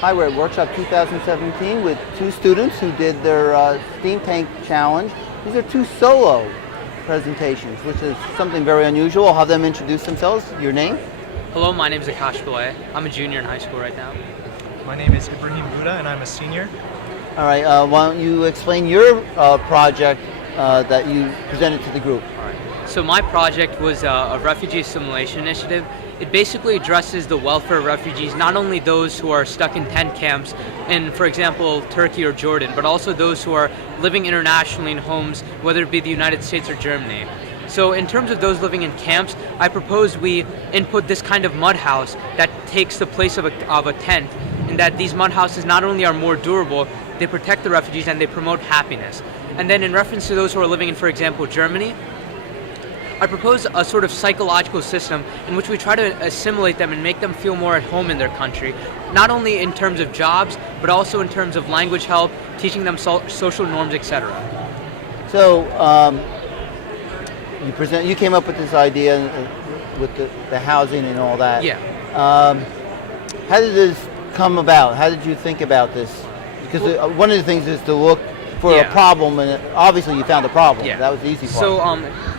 Hi, we're at Workshop 2017 with two students who did their steam tank challenge. These are two solo presentations, which is something very unusual. I'll have them introduce themselves. Your name? Hello, my name is Akash Pillai. I'm a junior in high school right now. My name is Ibrahim Buddha and I'm a senior. All right, why don't you explain your project that you presented to the group? All right. So my project was a refugee assimilation initiative. It basically addresses the welfare of refugees, not only those who are stuck in tent camps in, for example, Turkey or Jordan, but also those who are living internationally in homes, whether it be the United States or Germany. So in terms of those living in camps, I propose we input this kind of mud house that takes the place of a tent, in that these mud houses not only are more durable, they protect the refugees and they promote happiness. And then in reference to those who are living in, for example, Germany, I propose a sort of psychological system in which we try to assimilate them and make them feel more at home in their country, not only in terms of jobs, but also in terms of language help, teaching them social norms, etc. So you came up with this idea with the housing and all that. Yeah. How did this come about? How did you think about this? Because one of the things is to look for a problem, and obviously you found a problem. Yeah. That was the easy part. So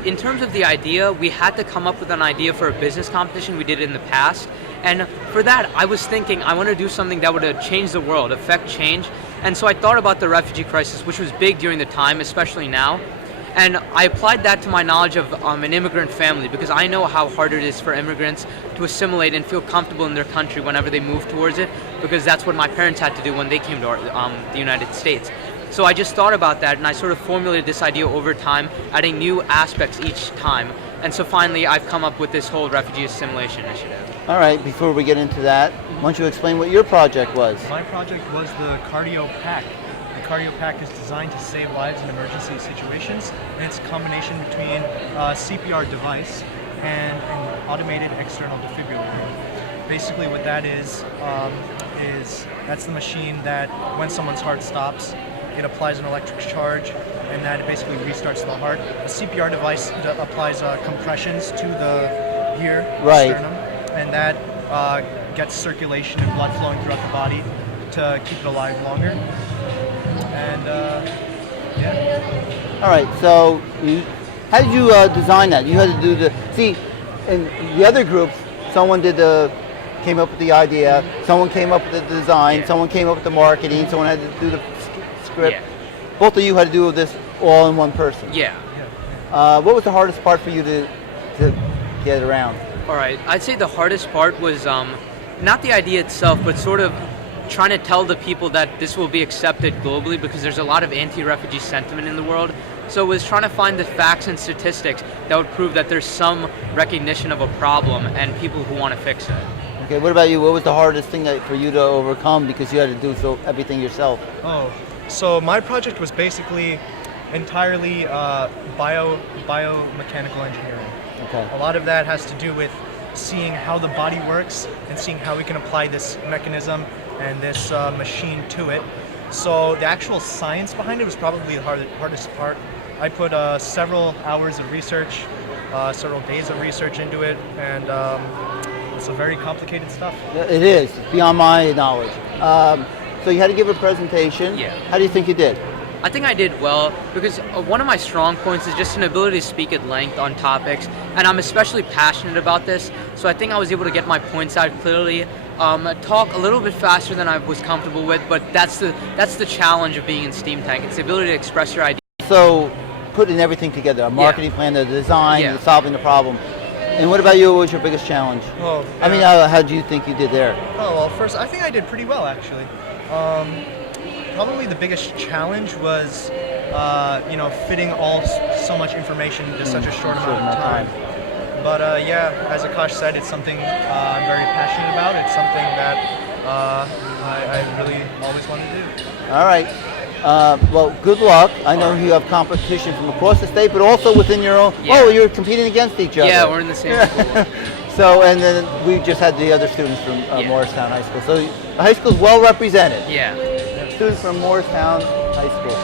in terms of the idea, we had to come up with an idea for a business competition. We did it in the past. And for that, I was thinking I want to do something that would change the world, affect change. And so I thought about the refugee crisis, which was big during the time, especially now. And I applied that to my knowledge of an immigrant family, because I know how hard it is for immigrants to assimilate and feel comfortable in their country whenever they move towards it, because that's what my parents had to do when they came to the United States. So I just thought about that, and I sort of formulated this idea over time, adding new aspects each time. And so finally, I've come up with this whole refugee assimilation initiative. All right, before we get into that, why don't you explain what your project was? My project was the Cardio Pack. The Cardio Pack is designed to save lives in emergency situations, and it's a combination between a CPR device and an automated external defibrillator. Basically what that is that's the machine that when someone's heart stops, it applies an electric charge, and that basically restarts the heart. A CPR device applies compressions to the sternum, and that gets circulation and blood flowing throughout the body to keep it alive longer. And yeah. All right, so how did you design that? You had to do in the other groups, someone came up with the idea, someone came up with the design, someone came up with the marketing, someone had to do the script. Yeah. Both of you had to do this all in one person. Yeah. What was the hardest part for you to get around? All right, I'd say the hardest part was not the idea itself, but sort of trying to tell the people that this will be accepted globally, because there's a lot of anti-refugee sentiment in the world. So it was trying to find the facts and statistics that would prove that there's some recognition of a problem and people who want to fix it. Okay, what about you? What was the hardest thing for you to overcome, because you had to do everything yourself? So my project was basically entirely biomechanical engineering. Okay. A lot of that has to do with seeing how the body works and seeing how we can apply this mechanism and this machine to it. So the actual science behind it was probably the hardest part. I put several hours of research, several days of research into it, and it's a very complicated stuff. It is. It's beyond my knowledge. So you had to give a presentation. Yeah. How do you think you did? I think I did well, because one of my strong points is just an ability to speak at length on topics, and I'm especially passionate about this, so I think I was able to get my points out clearly, talk a little bit faster than I was comfortable with, but that's the challenge of being in Steam Tank. It's the ability to express your ideas. So putting everything together, a marketing plan, the design, solving the problem. And what about you? What was your biggest challenge? How do you think you did there? First, I think I did pretty well, actually. Probably the biggest challenge was, fitting so much information into such a short amount of time. But as Akash said, it's something I'm very passionate about. It's something that I really always wanted to do. All right. Well, good luck. I know you have competition from across the state, but also within your own. Yeah. Oh, you're competing against each other. Yeah, we're in the same school. So, and then we just had the other students from Moorestown High School. So the high school's well represented. Yeah. Students from Moorestown High School.